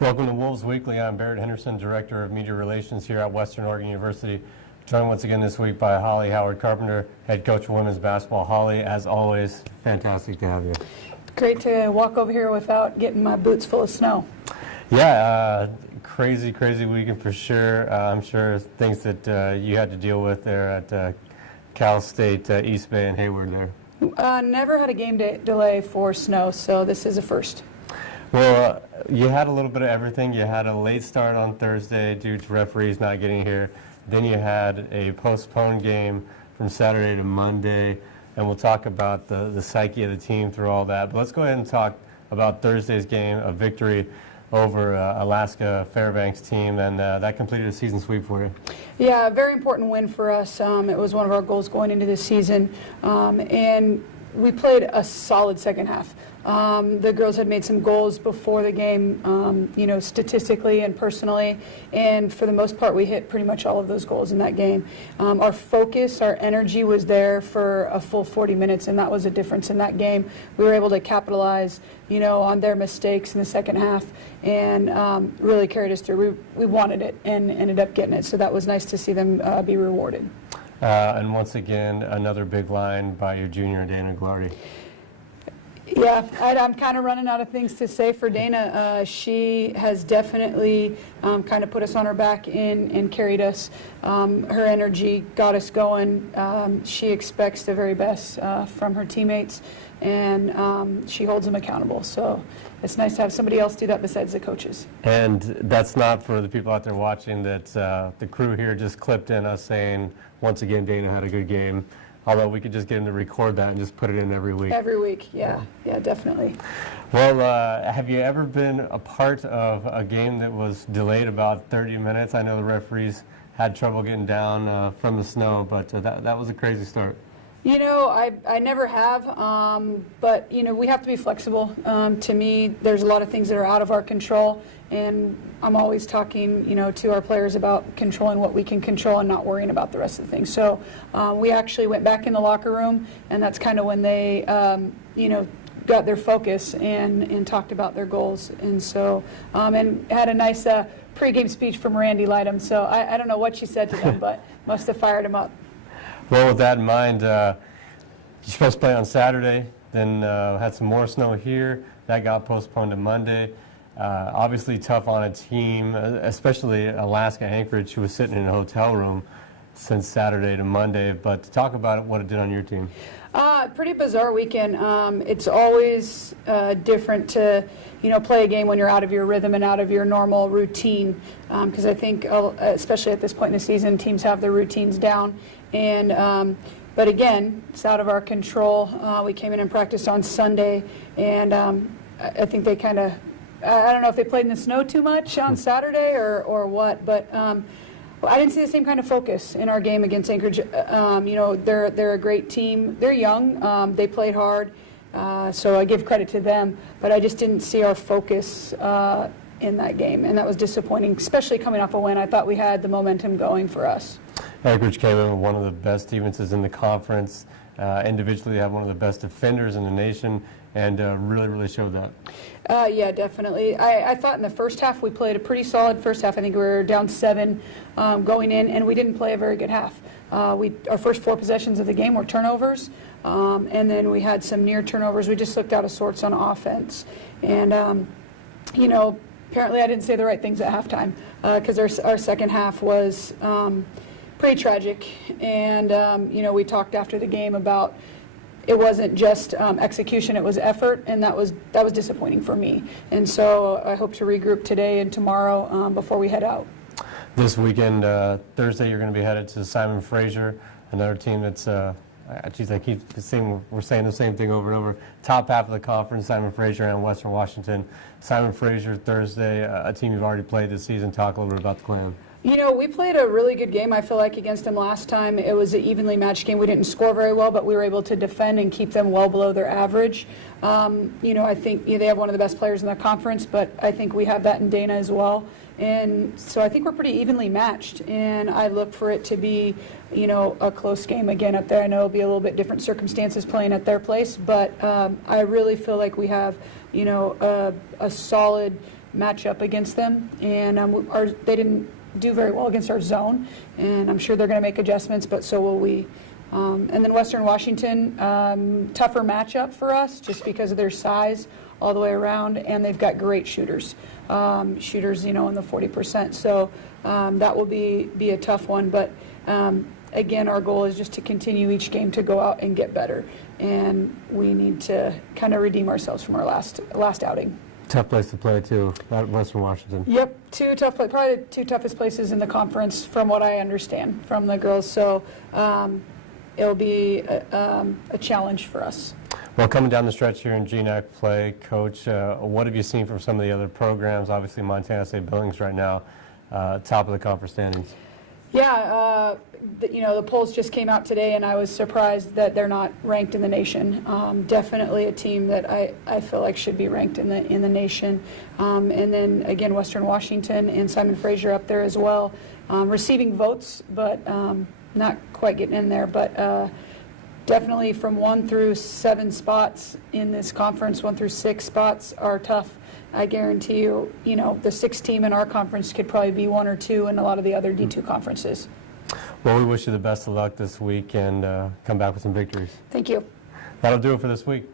Welcome to Wolves Weekly. I'm Barrett Henderson, Director of Media Relations here at Western Oregon University. Joined once again this week by Holly Howard Carpenter, head coach of women's basketball. Holly, as always, fantastic to have you. Great to walk over here without getting my boots full of snow. Yeah, crazy weekend for sure. I'm sure things that you had to deal with there at Cal State, East Bay, and Hayward there. Never had a game delay for snow, so this is a first. Well, you had a little bit of everything. You had a late start on Thursday due to referees not getting here. Then you had a postponed game from Saturday to Monday, and we'll talk about the psyche of the team through all that. But let's go ahead and talk about Thursday's game, a victory over Alaska Fairbanks team, and that completed a season sweep for you. Yeah, a very important win for us. It was one of our goals going into this season, and we played a solid second half. The girls had made some goals before the game, statistically and personally, and for the most part, we hit pretty much all of those goals in that game. Our focus, our energy was there for a full 40 minutes, and that was a difference in that game. We were able to capitalize, on their mistakes in the second half, and really carried us through. We wanted it and ended up getting it, so that was nice to see them be rewarded. And once again, another big line by your junior, Dana Glardy. Yeah, I'm kind of running out of things to say for Dana. She has definitely kind of put us on her back and carried us. Her energy got us going. She expects the very best from her teammates, and she holds them accountable. So it's nice to have somebody else do that besides the coaches. And that's not for the people out there watching that the crew here just clipped in us saying, once again, Dana had a good game. Although we could just get him to record that and just put it in every week. Every week, yeah, definitely. Well, have you ever been a part of a game that was delayed about 30 minutes? I know the referees had trouble getting down from the snow, but that was a crazy start. I never have, but, we have to be flexible. To me, there's a lot of things that are out of our control, and I'm always talking, to our players about controlling what we can control and not worrying about the rest of the things. So we actually went back in the locker room, and that's kind of when they, got their focus and talked about their goals. And so, and had a nice pregame speech from Randy Lightham. So I don't know what she said to them, but must have fired him up. Well, with that in mind, you're supposed to play on Saturday, then had some more snow here. That got postponed to Monday. Obviously tough on a team, especially Alaska Anchorage, who was sitting in a hotel room since Saturday to Monday. But to talk about what it did on your team. Pretty bizarre weekend. It's always different to, play a game when you're out of your rhythm and out of your normal routine. Because I think, especially at this point in the season, teams have their routines down. And but again, it's out of our control. We came in and practiced on Sunday, and I think they kind of, I don't know if they played in the snow too much on Saturday or what, but I didn't see the same kind of focus in our game against Anchorage. They're a great team. They're young. They played hard, so I give credit to them. But I just didn't see our focus in that game, and that was disappointing, especially coming off a win. I thought we had the momentum going for us. Anchorage came in with one of the best defenses in the conference. Individually, they have one of the best defenders in the nation, and really showed that. Yeah, definitely. I thought in the first half we played a pretty solid first half. I think we were down 7 going in, and we didn't play a very good half. Our first 4 possessions of the game were turnovers, and then we had some near turnovers. We just looked out of sorts on offense. And, apparently I didn't say the right things at halftime because our second half was pretty tragic. And, we talked after the game about it wasn't just execution, it was effort, and that was disappointing for me. And so I hope to regroup today and tomorrow before we head out. This weekend, Thursday, you're going to be headed to Simon Fraser, another team that's, I keep saying we're saying the same thing over and over. Top half of the conference, Simon Fraser and Western Washington. Simon Fraser Thursday, a team you've already played this season. Talk a little bit about the Clan. We played a really good game, I feel like, against them last time. It was an evenly matched game. We didn't score very well, but we were able to defend and keep them well below their average. I think they have one of the best players in the conference, but I think we have that in Dana as well. And so I think we're pretty evenly matched, and I look for it to be, a close game again up there. I know it'll be a little bit different circumstances playing at their place, but I really feel like we have, a solid matchup against them, and they didn't do very well against our zone, and I'm sure they're going to make adjustments, but so will we. And then Western Washington, tougher matchup for us just because of their size all the way around, and they've got great shooters. Shooters, in the 40%. So that will be a tough one. But again, our goal is just to continue each game to go out and get better, and we need to kind of redeem ourselves from our last outing. Tough place to play, too, at Western Washington. Yep, probably the two toughest places in the conference, from what I understand from the girls. So it'll be a challenge for us. Well, coming down the stretch here in GNAC play, Coach, what have you seen from some of the other programs? Obviously, Montana State Billings right now, top of the conference standings. Yeah, the polls just came out today, and I was surprised that they're not ranked in the nation. Definitely a team that I feel like should be ranked in the nation. And then again, Western Washington and Simon Fraser up there as well, receiving votes, but not quite getting in there. But definitely from 1 through 7 spots in this conference, 1 through 6 spots are tough. I guarantee you, the 6th team in our conference could probably be 1 or 2 in a lot of the other D2 conferences. Well, we wish you the best of luck this week and come back with some victories. Thank you. That'll do it for this week.